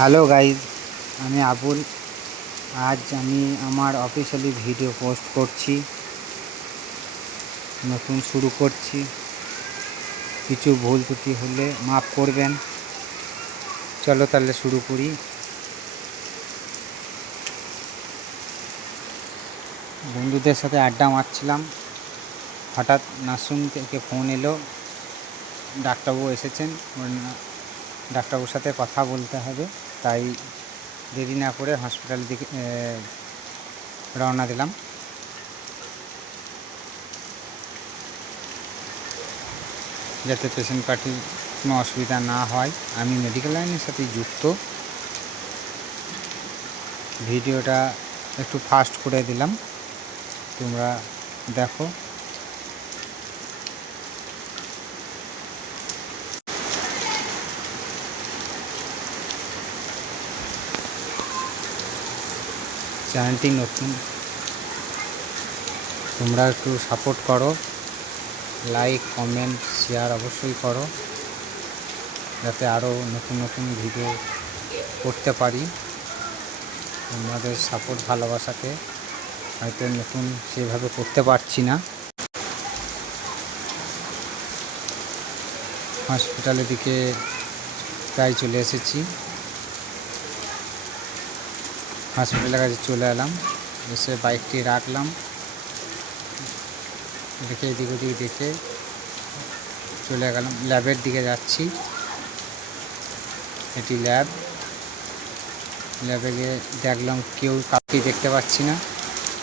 Hello guys, আমি আবুল। আজ আমি আমার অফিসিয়ালি ভিডিও পোস্ট করছি, নতুন শুরু করছি। কিছু ভুল ত্রুটি হলে মাফ করবেন। চলো তাহলে শুরু করি। বন্ধুদের সাথে আড্ডা মারছিলাম, হঠাৎ নার্সিং থেকে ফোন এলো, ডাক্তারবাবু এসেছেন, ডাক্তারবাবুর সাথে কথা বলতে হবে। তাই দেরি না করে হসপিটাল দিকে রওনা দিলাম। যাতে পেশেন্ট পার্টির কোনো অসুবিধা না হয়। আমি মেডিকেল লাইনের সাথে যুক্ত। ভিডিওটা একটু ফাস্ট করে দিলাম, তোমরা দেখো। চ্যানেলটি নতুন, তোমরা একটু সাপোর্ট করো, লাইক কমেন্ট শেয়ার অবশ্যই করো, যাতে আরও নতুন নতুন ভিডিও করতে পারি। তোমাদের সাপোর্ট ভালোবাসাতে হয়তো নতুন সেভাবে করতে পারছি না। হসপিটালের দিকে প্রায় চলে এসেছি। হসপিটালের কাছে চলে এলাম, এসে বাইকটি রাখলাম, দেখে এদিক ওদিক দেখে চলে গেলাম। ল্যাবের দিকে যাচ্ছি, এটি ল্যাবে গিয়ে দেখলাম কাউকে দেখতে পাচ্ছি না।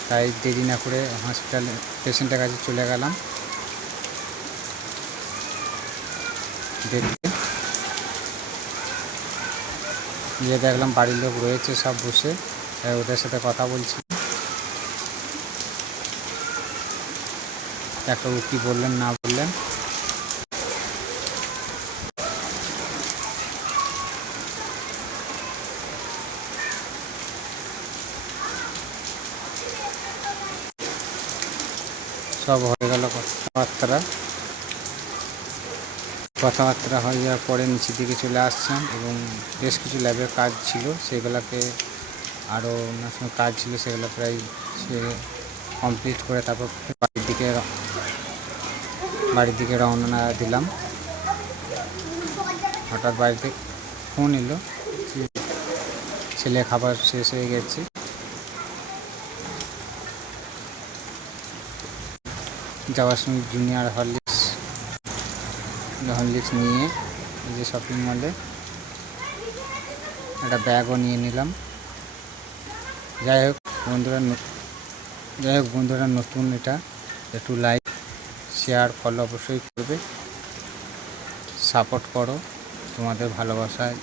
তাই দেরি না করে হসপিটালে পেশেন্টের কাছে চলে গেলাম। দেখতে গিয়ে দেখলাম বাড়ির লোক রয়েছে সব বসে, তাই ওদের সাথে কথা বলছি। ডাক্তারবাবু কী বললেন না বললেন। সব হয়ে গেল কথাবার্তা হয়ে যাওয়ার পরে নিচের দিকে চলে আসছেন, এবং বেশ কিছু ল্যাবের কাজ ছিল, সেগুলোকে আরও অন্য কাজ ছিল, সেগুলো প্রায় সে কমপ্লিট করে তারপর বাড়ির দিকে রওনা দিলাম। হঠাৎ বাড়িতে ফোন এলো, ছেলে খাবার শেষ হয়ে গেছে। যাওয়ার সময় জুনিয়র হরলিক্স নিয়ে এই যে শপিং মলে একটা ব্যাগও নিয়ে নিলাম। যাই হোক বন্ধুরা নতুন এটা একটু লাইক শেয়ার ফলো অবশ্যই করবে, সাপোর্ট করো, তোমাদের ভালোবাসায়